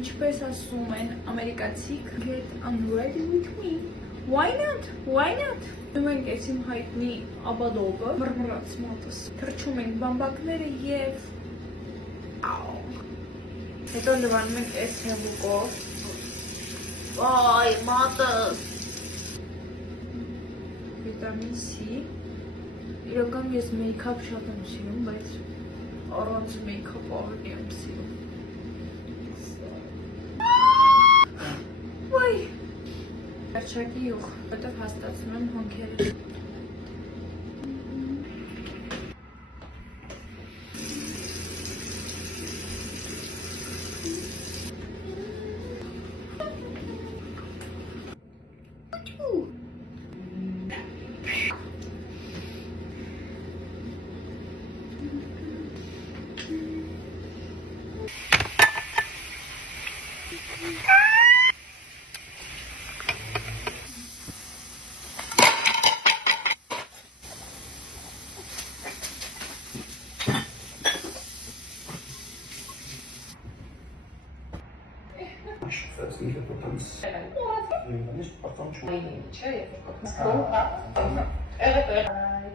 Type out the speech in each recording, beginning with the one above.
Ինչպես ասում են ամերիկացիք, get unready with me. Why not? Why not? Դու ենք ես իմ հայտնի աբադովը, մրմրած մատս, թրջում ենք բամբակները և հետո լվանում ենք այս հեղուկով, վայ, մատս, վիտամին C, իրական ես մեյքապ շատ եմ սիրում, բայց առանց մեյքապ ավելի եմ սիրում, վայ, վերջակի յուղ, հետև հաստացնում եմ հոնքերը։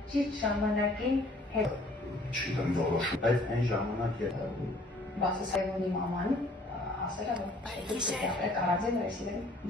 Ճիշտ ժամանակին հետ Չգիտեմ որոշում, բայց այն ժամանակ բասսայոնի մաման ասել է, որ դուք եք առանձին ռեսիդենտ